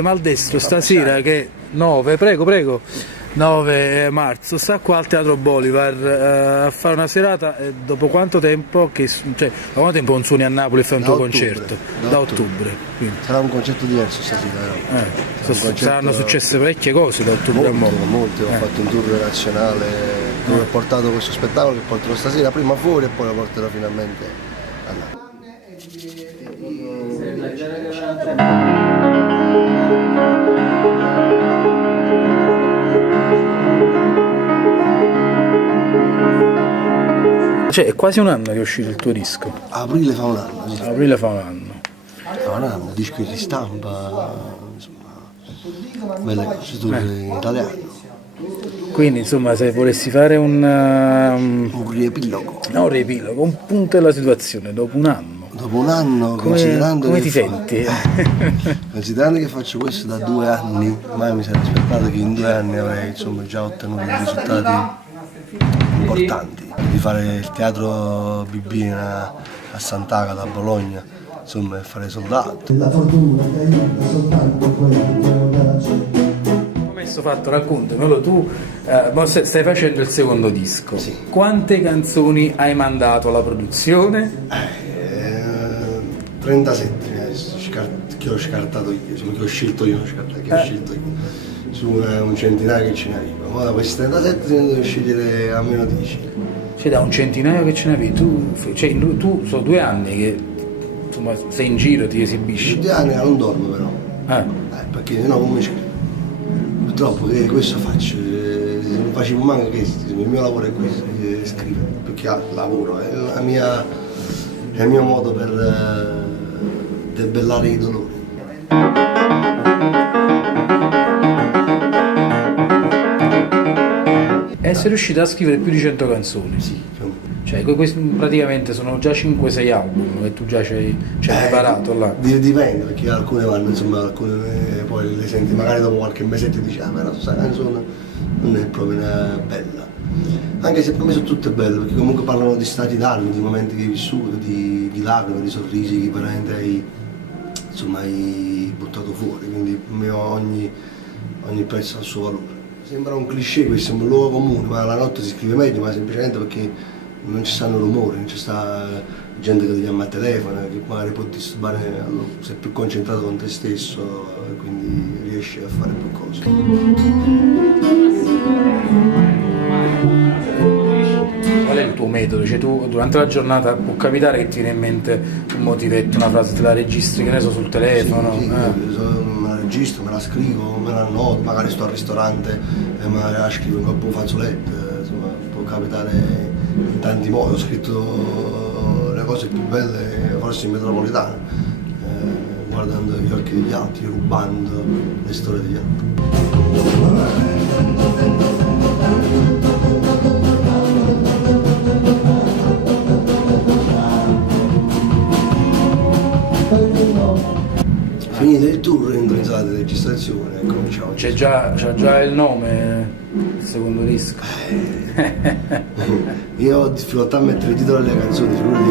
Maldestro stasera che 9, prego, 9 marzo sta qua al Teatro Bolivar a fare una serata dopo quanto tempo da quanto tempo non suoni a Napoli e fai un tuo concerto? Da ottobre. Sarà un concerto diverso stasera. Saranno successe parecchie cose da ottobre a mo'. Molte, ho fatto un tour nazionale dove ho portato questo spettacolo che porterò stasera prima fuori e poi lo porterò finalmente a Napoli. Cioè è quasi un anno che è uscito il tuo disco. Aprile fa un anno, sì. Aprile fa un anno. Fa un anno, disco di ristampa, insomma, belle cose, tour in italiano. Quindi insomma se volessi fare Un riepilogo. un riepilogo, un punto della situazione dopo un anno. Dopo un anno, Come ti senti? Considerando che faccio questo da 2 anni, mai mi sarei aspettato che in 2 anni avrei insomma, già ottenuto dei risultati importanti. Di fare il teatro Bibina a Sant'Agata a Bologna, insomma, e fare soldato. La fortuna che aiuta soltanto quello della gente. Come sto fatto? Raccontamelo tu, stai facendo il secondo disco. Sì. Quante canzoni hai mandato alla produzione? 37 adesso, che ho scartato io, insomma, che ho scelto io, che ho scelto io. Su un centinaio che ce ne arriva. Ma da questi 37 ne devo scegliere almeno 10. Cioè da un centinaio che ce ne avevi, tu sono 2 anni che insomma sei in giro, ti esibisci. 2 anni non dormo però. Perché no come scrivo. Purtroppo questo faccio, non facevo manco questo, il mio lavoro è questo, scrivere, più che altro lavoro, è il mio modo per debellare i dolori. Sei riuscito a scrivere più di 100 canzoni? Sì, cioè praticamente sono già 5-6 album che tu già ci hai preparato là. Dipende, perché alcune vanno, insomma, alcune poi le senti magari dopo qualche mesetto e dici però questa canzone non è proprio bella. Anche se per me sono tutte belle, perché comunque parlano di stati d'animo, di momenti che hai vissuto, di lacrime, di sorrisi che veramente hai buttato fuori, quindi per me ogni pezzo ha il suo valore. Sembra un cliché, questo è un luogo comune, ma la notte si scrive meglio, ma semplicemente perché non ci stanno rumori, non ci sta gente che ti chiama a telefono, che magari può disturbare, sei più concentrato con te stesso e quindi riesci a fare più cose. Qual è il tuo metodo? Cioè tu durante la giornata può capitare che ti viene in mente un motivetto, una frase, te la registri, che ne so, sul telefono? Sì, me la registro, me la scrivo, me la annoto, magari sto al ristorante e magari la scrivo in un fazzoletto, insomma può capitare in tanti modi. Ho scritto le cose più belle forse in metropolitana, guardando gli occhi degli altri, rubando le storie degli altri. Finito il tour, entro in sala di registrazione e cominciamo. C'ha già il nome, il secondo disco? Io ho difficoltà a mettere il titolo alle canzoni, sicuro di